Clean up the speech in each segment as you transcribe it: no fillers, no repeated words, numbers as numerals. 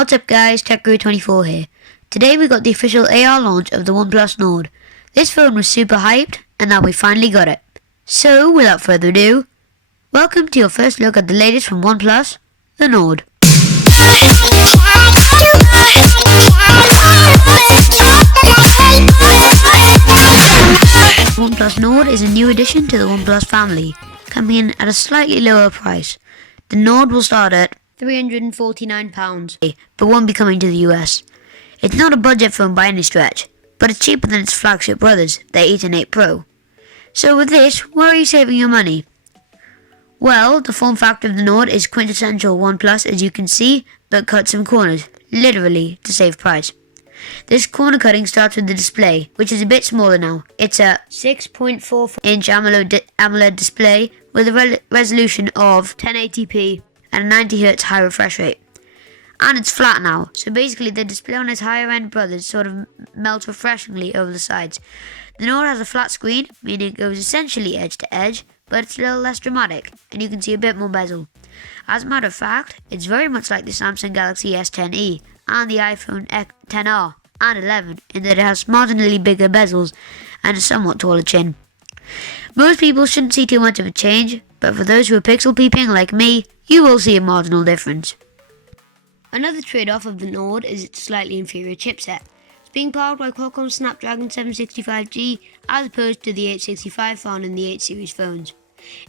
What's up guys, TechGuru24 here. Today we got the official AR launch of the OnePlus Nord. This phone was super hyped and now we finally got it. So without further ado, welcome to your first look at the latest from OnePlus, the Nord. OnePlus Nord is a new addition to the OnePlus family, coming in at a slightly lower price. The Nord will start at £349, but won't be coming to the US. It's not a budget phone by any stretch, but it's cheaper than its flagship brothers, the 8 and 8 Pro. So with this, where are you saving your money? Well, the form factor of the Nord is quintessential OnePlus as you can see, but cut some corners, literally to save price. This corner cutting starts with the display, which is a bit smaller now. It's a 6.44-inch AMOLED display with a resolution of 1080p and a 90Hz high refresh rate. And it's flat now, so basically the display on its higher end brothers sort of melts refreshingly over the sides. The Nord has a flat screen, meaning it goes essentially edge to edge, but it's a little less dramatic, and you can see a bit more bezel. As a matter of fact, it's very much like the Samsung Galaxy S10e and the iPhone XR and 11 in that it has marginally bigger bezels and a somewhat taller chin. Most people shouldn't see too much of a change, but for those who are pixel peeping like me, you will see a marginal difference. Another trade-off of the Nord is its slightly inferior chipset. It's being powered by Qualcomm's Snapdragon 765G as opposed to the 865 found in the 8 series phones.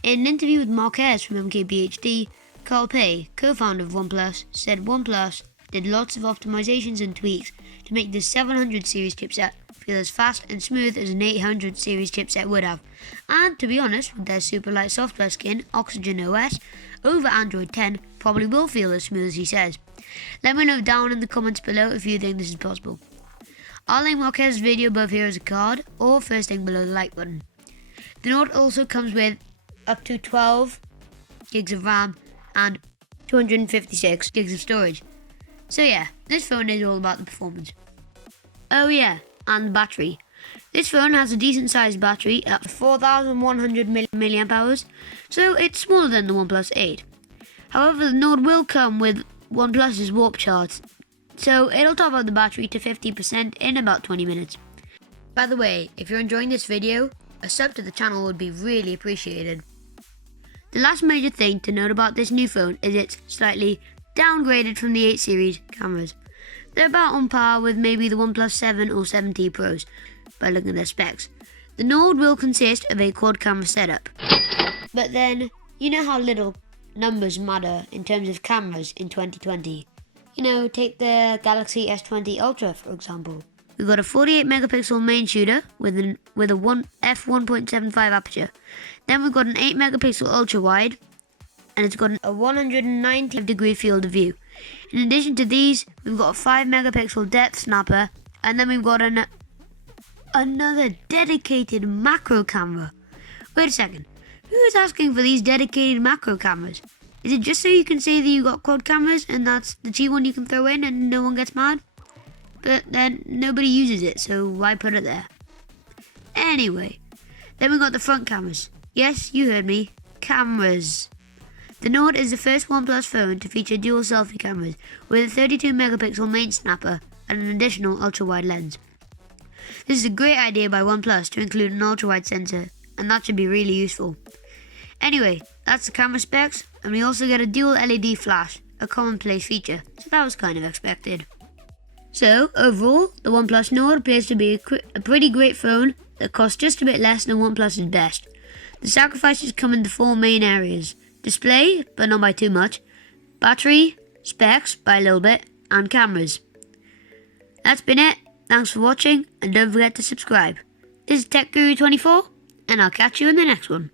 In an interview with Marques from MKBHD, Carl Pei, co-founder of OnePlus, said OnePlus did lots of optimizations and tweaks to make the 700 series chipset feel as fast and smooth as an 800 series chipset would have. And to be honest, with their super light software skin, Oxygen OS, over Android 10 probably will feel as smooth as he says. Let me know down in the comments below if you think this is possible. I'll link Marques' video above here as a card, or first thing below the like button. The Nord also comes with up to 12 gigs of RAM and 256 gigs of storage. So yeah, this phone is all about the performance. Oh yeah, and the battery. This phone has a decent sized battery at 4100 mAh, so it's smaller than the OnePlus 8. However, the Nord will come with OnePlus's warp charts, so it'll top up the battery to 50% in about 20 minutes. By the way, if you're enjoying this video, a sub to the channel would be really appreciated. The last major thing to note about this new phone is it's slightly downgraded from the 8 series cameras. They're about on par with maybe the OnePlus 7 or 7T Pros by looking at their specs. The Nord will consist of a quad camera setup. But then, you know how little numbers matter in terms of cameras in 2020. You know, take the Galaxy S20 Ultra for example. We've got a 48 megapixel main shooter with a f1.75 aperture. Then we've got an 8 megapixel ultra wide, and it's got a 190 degree field of view. In addition to these, we've got a 5 megapixel depth snapper, and then we've got another dedicated macro camera. Wait a second, who is asking for these dedicated macro cameras? Is it just so you can say that you got quad cameras and that's the cheap one you can throw in and no one gets mad? But then nobody uses it, so why put it there? Anyway, then we got the front cameras. Yes, you heard me, cameras. The Nord is the first OnePlus phone to feature dual selfie cameras with a 32 megapixel main snapper and an additional ultra-wide lens. This is a great idea by OnePlus to include an ultra-wide sensor, and that should be really useful. Anyway, that's the camera specs, and we also get a dual LED flash, a commonplace feature, so that was kind of expected. So, overall, the OnePlus Nord appears to be a pretty great phone that costs just a bit less than OnePlus's best. The sacrifices come in the 4 main areas: display, but not by too much, battery, specs by a little bit, and cameras. That's been it. Thanks for watching, and don't forget to subscribe. This is TechGuru24, and I'll catch you in the next one.